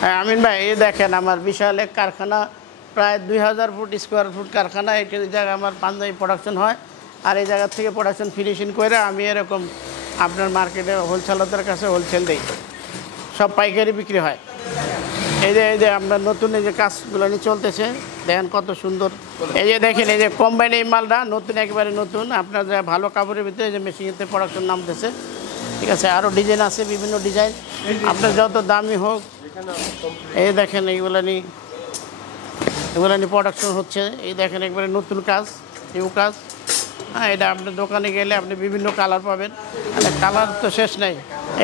হ্যাঁ আমিন ভাই, এই দেখেন আমার বিশাল এক কারখানা, প্রায় 2000 ফুট স্কোয়ার ফুট কারখানা। এই জায়গায় আমার পাঞ্জাবি প্রোডাকশন হয়, আর এই জায়গা থেকে প্রোডাকশন ফিনিশিং করে আমি এরকম আপনার মার্কেটে হোলসেলারদের কাছে হোলসেল দিই, সব পাইকারি বিক্রি হয়। এই যে আপনার নতুন এই যে কাজগুলো নিয়ে চলতেছে, দেখেন কত সুন্দর। এই যে দেখেন এই যে কম্বাইন এই মালটা নতুন, একেবারে নতুন। আপনার যে ভালো কাপড়ের ভিতরে এই যে মেশিনেতে প্রোডাকশন নামতেছে, ঠিক আছে। আরও ডিজাইন আছে, বিভিন্ন ডিজাইন, আপনার যত দামি হোক। এই দেখেন এগুলো নিয়ে প্রোডাকশন হচ্ছে। এই দেখেন একবারে নতুন কাজ, নিউ কাজ। হ্যাঁ, এটা আপনার দোকানে গেলে আপনি বিভিন্ন কালার পাবেন, কালার তো শেষ নাই।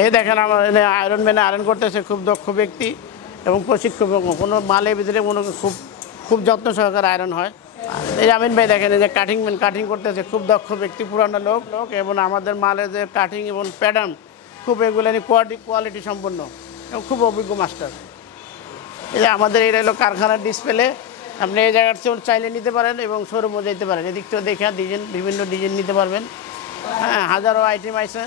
এই দেখেন আমার আয়রন ম্যানে আয়রন করতেছে, খুব দক্ষ ব্যক্তি এবং প্রশিক্ষক। কোনো মালের ভিতরে খুব যত্ন সহকারে আয়রন হয়। এই আমিন ভাই দেখেন এই যে কাটিং ম্যান কাটিং করতেছে, খুব দক্ষ ব্যক্তি, পুরানো লোক এবং আমাদের মালের যে কাটিং এবং প্যাটার্ন খুব এগুলো কোয়ালিটি সম্পন্ন এবং খুব অভিজ্ঞ মাস্টার। এই যে আমাদের এই হলো কারখানার ডিসপ্লে। আপনি এই জায়গার চেয়ে চাইলে নিতে পারেন এবং শোরুমও যেতে পারেন। এদিক থেকে দেখে ডিজাইন, বিভিন্ন ডিজাইন নিতে পারবেন। হ্যাঁ, হাজারো আইটেম আছে,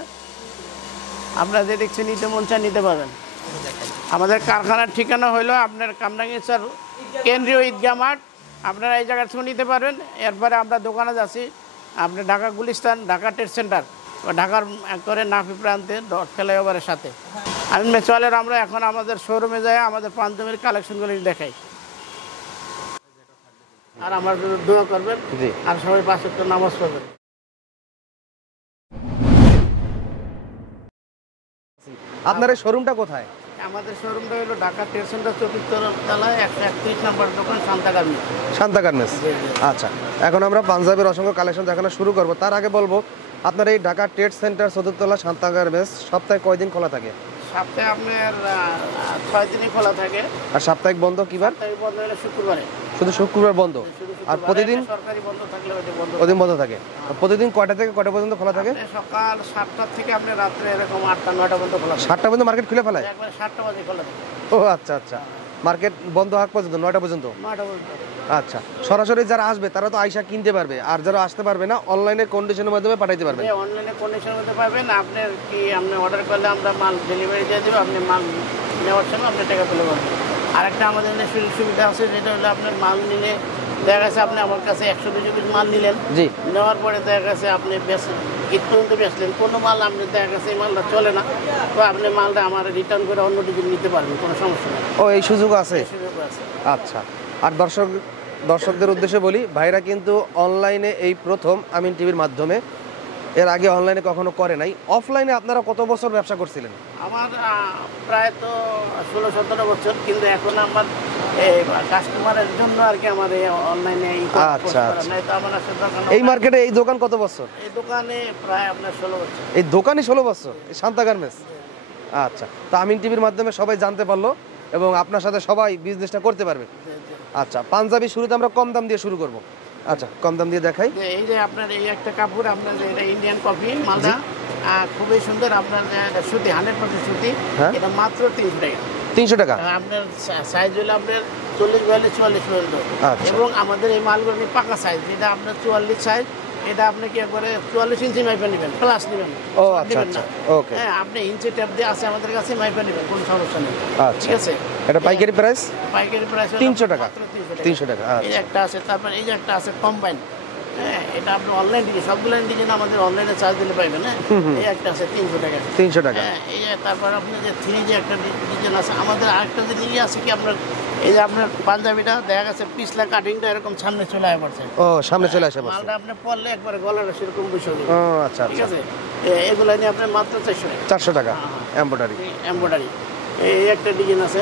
আপনার যে দেখছি নিতে মন চায় নিতে পারবেন। আমাদের কারখানার ঠিকানা হলো আপনার কামরাঙ্গীর স্যার কেন্দ্রীয় ঈদগাহ মাঠ। আপনারা এই জায়গার থেকে নিতে পারবেন। এরপরে আমরা দোকানে যাচ্ছি আপনি ঢাকা গুলিস্তান, ঢাকা ট্রেড সেন্টার, ঢাকার করে নাফি প্রান্তে ফ্লাইওভারের সাথে। আমি চলেন আমরা এখন আমাদের শোরুমে যাই, আমাদের পাঞ্জাবির কালেকশনগুলি দেখাই। আর আমার জন্য দোয়া করবেন, আর সবাই 5 ওয়াক্ত নামাজ পড়বেন। আপনার এই শোরুমটা কোথায়? আমাদের শোরুমটা হলো ঢাকা ট্রেড সেন্টার 4th তলায় 131 নম্বর দোকান, শান্তা গার্মেন্টস। আচ্ছা, এখন আমরা পাঞ্জাবের অসংখ্য কালেকশন দেখানো শুরু করব। তার আগে বলবো আপনার এই ঢাকা ট্রেড সেন্টার 4th তলা শান্তা গার্মেন্টস সপ্তাহে কয়দিন খোলা থাকে? সপ্তাহে আপনার 6 দিনই খোলা থাকে। আর সাপ্তাহিক বন্ধ কি বার? সাপ্তাহিক বন্ধ হলো শুক্রবারে। শুধু শুক্রবার বন্ধ? আর প্রতিদিন সরকারি বন্ধ থাকলে ওদিন বন্ধ থাকে। প্রতিদিন কয়টা থেকে কয়টা পর্যন্ত খোলা থাকে? সকাল 7টা থেকে আপনি রাত্রে এরকম 8টা 9টা পর্যন্ত খোলা থাকে। 7টা পর্যন্ত মার্কেট খুলে ফেলায়? একবার 7টা বাজে খোলা থাকে। ও আচ্ছা আচ্ছা, মার্কেট বন্ধ হওয়া পর্যন্ত 9টা পর্যন্ত? 9টা পর্যন্ত। আচ্ছা, সরাসরি যারা আসবে তারা তো আইসা কিনতে পারবে, আর যারা আসতে পারবে না অনলাইনে কন্ডিশনের মাধ্যমে পাঠাইতে পারবেন? হ্যাঁ, অনলাইনে কন্ডিশনের মধ্যে পাবেন। আপনার কি আপনি অর্ডার করলে আমরা মাল ডেলিভারি দিয়ে দেবো, আপনি মাল নেওয়ার সময় আপনি টাকা তুলে পাবেন। আরেকটা আমাদের সুযোগ সুবিধা আছে, যেটা হলো আপনার মাল নিলে দেখা গেছে আপনি আমার কাছে 100-200 পিস মাল নিলেন, জি, নেওয়ার পরে দেখা গেছে আপনি ঈদ পর্যন্ত বেচলেন, কোনো মাল আপনি দেখা গেছে এই মালটা চলে না, তো আপনি মালটা আমার রিটার্ন করে অন্য ডিজাইন নিতে পারবেন, কোনো সমস্যা নেই। ও, এই সুযোগ আছে? সুযোগ আছে। আচ্ছা, আর দর্শকদের উদ্দেশ্যে বলি, ভাইরা কিন্তু অনলাইনে এই প্রথম আমিন টিভির মাধ্যমে, এর আগে অনলাইনে কখনো করে নাই। অফলাইনে আপনারা কত বছর ব্যবসা করছিলেন? আমার প্রায় তো 16-17 বছর, কিন্তু এখন আমার কাস্টমারের জন্য আর কি আমার এই অনলাইনে। আচ্ছা আচ্ছা, এই মার্কেটে এই দোকান কত বছর? এই দোকানে প্রায় আপনার 16 বছর। এই দোকানই 16 বছর, এই শান্তা গার্মেন্টস। আচ্ছা, তো আমিন টিভির মাধ্যমে সবাই জানতে পারলো এবং আপনার সাথে সবাই বিজনেসটা করতে পারবে। আচ্ছা, পাঞ্জাবি শুরুতে আমরা কম দাম দিয়ে শুরু করব। আচ্ছা, কম দাম দিয়ে দেখাই। এই যে আপনার এই একটা কাপড়, আপনার এটা ইন্ডিয়ান কফি মালটা, খুবই সুন্দর। আপনার সুতি 100% সুতি, এটা মাত্র 300 টাকা। 300 টাকা? আপনার সাইজ হলো আপনার 40-42-44 পর্যন্ত। এবং আমাদের এই মালগুলো পাকা সাইজ, যেটা আপনার 44 সাইজ, এটা আপনি কি করে 44 ইঞ্চি মাইপা নেবেন, প্লাস নেবেন। ও আচ্ছা আচ্ছা, ওকে। হ্যাঁ, আপনি ইঞ্চি ট্যাপ দিয়ে আছে আমাদের কাছে, মাইপা নেবেন, কোনো সমস্যা নেই। ঠিক আছে। এটা পাইকারি প্রাইস? পাইকারি প্রাইস 300 টাকা। 300 টাকা। এই একটা আছে, তারপর এই যে একটা আছে কম্বাইন। হ্যাঁ, এটা আপনি অনলাইন ডিজাইন, সবগুলো ডিজাইন আমাদের অনলাইনে চার্জ দিলে পাইবেন। হ্যাঁ, এই একটা আছে 300 টাকা। 300 টাকা। হ্যাঁ, এই যে তারপর আপনি যে 3 যে একটা ডিজাইন আছে, আমাদের আরেকটা জিনিস আছে কি আপনার, এই যে আপনার পাঞ্জাবিটা দেখা গেছে পিছলা কাটিংটা এরকম সামনে চলে আসে পড়ছে। ও, সামনে চলে আসে পড়ছে। মালটা আপনি পরলে একবারে গলাটা সেরকম বসে যাবে। ও আচ্ছা, ঠিক আছে। এগুলো নিয়ে আপনি মাত্র 400 টাকা। এমব্রয়ডারি এই একটা ডিজাইন আছে।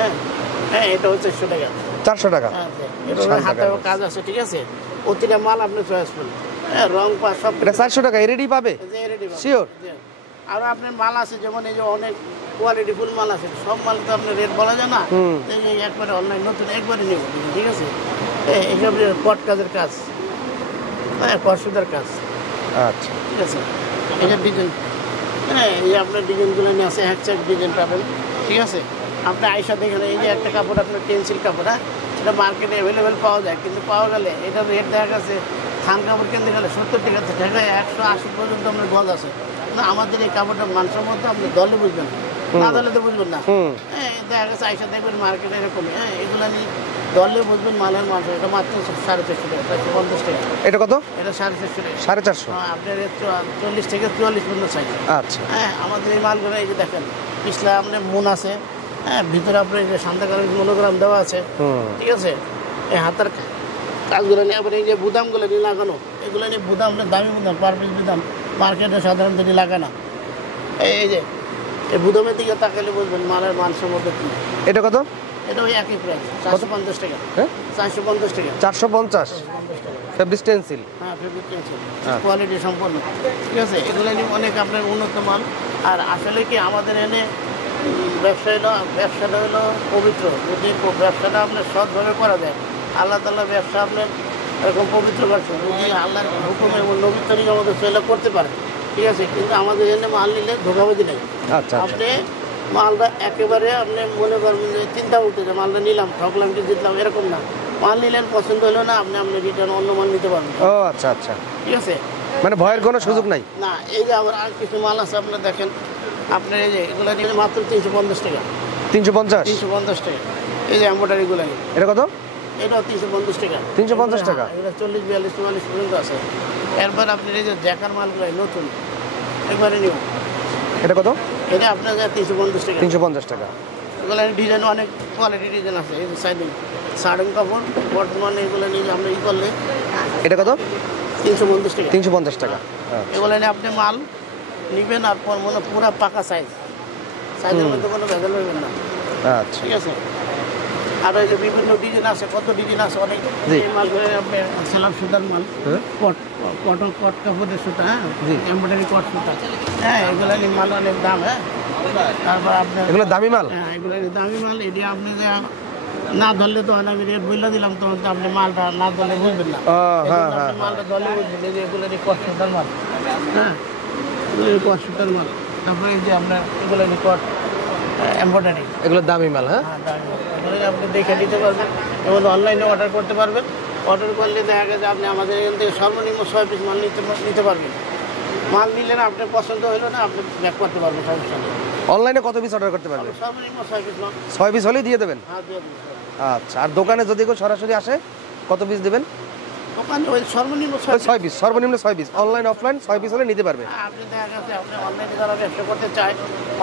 হ্যাঁ, এটা হচ্ছে 400 টাকা। 400 টাকা। হ্যাঁ, হাতেও কাজ আছে, ঠিক আছে। প্রতিটা মাল আপনি চয়েস করুন। হ্যাঁ, রং পা সব। এটা 400 টাকা রেডি পাবে? শিওর। আর আপনার মাল আছে, যেমন এই যে অনেক কোয়ালিটি ফুল মাল আছে, সব মাল তো আপনার রেট বলা যায় না। এই একবারে অনলাইন নতুন একবারে নেব, ঠিক আছে। এইসব পট কাজের কাজ, হ্যাঁ, পরশুদার কাজ। আচ্ছা, ঠিক আছে। এই যে ডিজাইন, হ্যাঁ, এই আপনার ডিজাইনগুলো নিয়ে আছে, হ্যাকচ্যাক ডিজাইন পাবেন, ঠিক আছে। আপনি আইসা দেখেন, এই যে একটা কাপড় আপনার পেন্সিল কাপড়, হ্যাঁ, এটা মার্কেটে অ্যাভেলেবেল পাওয়া যায়, কিন্তু পাওয়া গেলে এটার রেট দেখা গেছে থান কাপড় কিনতে গেলে 70 টাকা থেকে 180 পর্যন্ত আপনার গজ আছে। না, আমাদের এই কাপড়টা মানসম্মত, আপনি দলে বুঝবেন। না ধরলে তো বুঝবেন না। হ্যাঁ, দেখা গেছে আইসা দেখবেন মার্কেটে এরকম, হ্যাঁ, এগুলো নিয়ে ধরলে বুঝবেন মালের মাল। এটা মাত্র 450 টাকা, 450 টাকা। এটা কত? এটা 450 টাকা। 450? আপনার 40 থেকে 44 পর্যন্ত সাইজ। আচ্ছা, হ্যাঁ, আমাদের এই মালগুলো এই যে দেখেন, পিছলা আপনার মন আছে, হ্যাঁ, ভিতরে আপনার এই যে সান্তাকারের মনোগ্রাম দেওয়া আছে, ঠিক আছে। এই হাতার কাজগুলো নিয়ে আবার এই যে বুদামগুলো নিয়ে লাগানো, এগুলো নিয়ে বুদাম দামি বুদাম, পার পিস বুদাম মার্কেটে সাধারণত নিয়ে লাগানো। এই যে এই বুদামের দিকে তাকালে বুঝবেন মালের মান সম্পর্কে কি। এটা কত? এটা ওই একই প্রাইস, 450 টাকা। হ্যাঁ, 450 টাকা। 450? Fabric stencil? হ্যাঁ, ফেব্রিক স্টেনসিল, কোয়ালিটি সম্পন্ন, ঠিক আছে। এগুলো নিয়ে অনেক আপনার উন্নত মাল। আর আসলে কি আমাদের এনে ব্যবসাটা হলো পবিত্র। যদি ব্যবসাটা আপনার সৎভাবে করা যায়, আল্লাহ তাআলা ব্যবসা আপনার এরকম পবিত্র করছে, যদি আল্লাহর হুকুমে নবীর তরিকা আমাদের সেটা করতে পারে, ঠিক আছে। কিন্তু আমাদের এনে মাল নিলে ধোঁকাবাজি নেই। আচ্ছা, আপনি মালটা একেবারে আপনি মনে করবেন যে চিন্তা করতে যে মালটা নিলাম, ঠকলাম কি জিতলাম, এরকম না। মাল নিলেন, পছন্দ হলো না, আপনি রিটার্ন অন্য মাল নিতে পারবেন। ও আচ্ছা আচ্ছা, ঠিক আছে, মানে ভয়ের কোনো সুযোগ নাই না। এই যে আবার আর কিছু মাল আছে, আপনার দেখেন, আপনার এই যে এগুলো নিয়ে মাত্র 350 টাকা। 350? 350 টাকা। এই যে এম্বয়ডারিগুলো, এটা কত? এটাও 350 টাকা। 350 টাকা? এটা 40, 42, 44 পর্যন্ত আছে। এরপর আপনি এই যে জ্যাকার মালগুলো নতুন একবারে নিব। এটা কত? এটা আপনার 350 টাকা। 350 টাকা। এগুলো ডিজাইন অনেক কোয়ালিটি ডিজাইন আছে। এই যে সাইডিং সাড়ন কাপড় বর্তমানে এগুলো নিয়ে আমরা করলে। এটা কত? 350 টাকা। 350 টাকা। এগুলো নিয়ে আপনি মাল নিবেন, আর পর মনে পুরো পাকা সাইজের মধ্যে কোনো ভেজাল হইবেন না। আচ্ছা, ঠিক আছে। আর এই যে বিভিন্ন ডিজাইন আছে, কত ডিজাইন আছে অনেক। এই মালগুলো আপনি সেলার সুতার মাল, কটন কট কাপড়ের সুতা, হ্যাঁ, এমব্রয়ডারি কট সুতা, হ্যাঁ, এগুলো নিয়ে মাল অনেক দাম। হ্যাঁ, তারপর আপনার এগুলো দামি মাল? হ্যাঁ, এগুলো দামি মাল। এটি আপনি না ধরলে তো আমি রেট বলে দিলাম, তখন তো আপনি মালটা না ধরলে বুঝবেন না। মালটা ধরলে বুঝবেন যে এগুলো কট সুতার মাল। হ্যাঁ, এগুলো কট সুতার মাল। তারপরে এই যে আপনার এগুলো কট এমব্রয়ডারি, এগুলো দামি মাল। হ্যাঁ, দামি মাল। এগুলো আপনি দেখে নিতে পারবেন এবং অনলাইনে অর্ডার করতে পারবেন। অর্ডার করলে দেখা গেছে আপনি আমাদের এখান থেকে সর্বনিম্ন 6 পিস মাল নিতে পারবেন। মাল নিলে না আপনার পছন্দ হলো না, আপনি ব্যাক করতে পারবেন, সমস্যা নেই। অনলাইনে কত পিস অর্ডার করতে পারবেন? সর্বনিম্ন 6 পিস মাল। 6 পিস হলেই দিয়ে দেবেন? হ্যাঁ, দিয়ে দেবেন। আচ্ছা, আর দোকানে যদি কেউ সরাসরি আসে কত পিস দেবেন? দোকানে ওই সর্বনিম্ন 6 পিস, সর্বনিম্ন 6 পিস। অনলাইন অফলাইন 6 পিস হলে নিতে পারবে। আপনি দেখা গেছে আপনি অনলাইনে যারা ব্যবসা করতে চায়,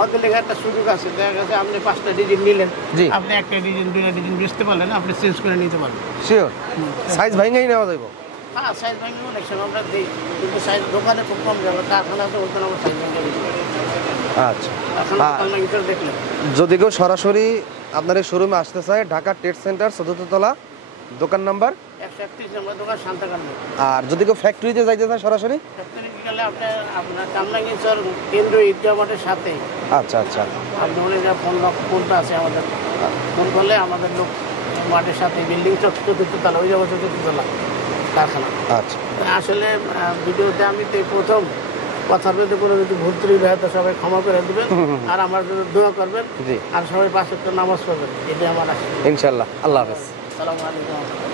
ওদের লেগে একটা সুযোগ আছে। দেখা গেছে আপনি 5টা ডিজাইন নিলেন, আপনি একটা ডিজাইন 2টা ডিজাইন বেচতে পারলেন, আপনি চেঞ্জ করে নিতে পারবেন। শিওর? সাইজ ভাঙাই নেওয়া যাবে? হ্যাঁ, সাইজ ভাঙি অনেক সময় আমরা দিই, কিন্তু সাইজ দোকানে খুব কম যাবে। কারখানাতে ওখানে আমরা সাইজ ভাঙিয়ে দিই। আচ্ছা, দেখলেন যদি কেউ সরাসরি আপনার এই শোরুমে আসতে চায়, ঢাকা ট্রেড সেন্টার 4th তলা, দোকান নাম্বার 131 নম্বর দোকান, শান্তাকান্দ। আর যদি কেউ ফ্যাক্টরিতে যাইতে চায় সরাসরি? ফ্যাক্টরি গেলে আপনার কামরাঙ্গীরচর কেন্দ্র ঈদগাহ মাঠের সাথে। আচ্ছা আচ্ছা, আপনি ফোনটা আছে আমাদের, ফোন করলে আমাদের লোক মাঠের সাথে, বিল্ডিং 4th তলা, ওই যাবো 4th তলা কারখানা। আচ্ছা, আসলে ভিডিওতে আমি তো প্রথম কথার মধ্যে কোনো যদি ভুল ত্রুটি হয় তো সবাই ক্ষমা করে দেবেন, আর আমার জন্য দোয়া করবেন, আর সবাই 5 ওয়াক্ত নামাজ পড়বেন। এটাই আমার আশা। ইনশাআল্লাহ। আল্লাহ হাফেজ। আসসালামু আলাইকুম।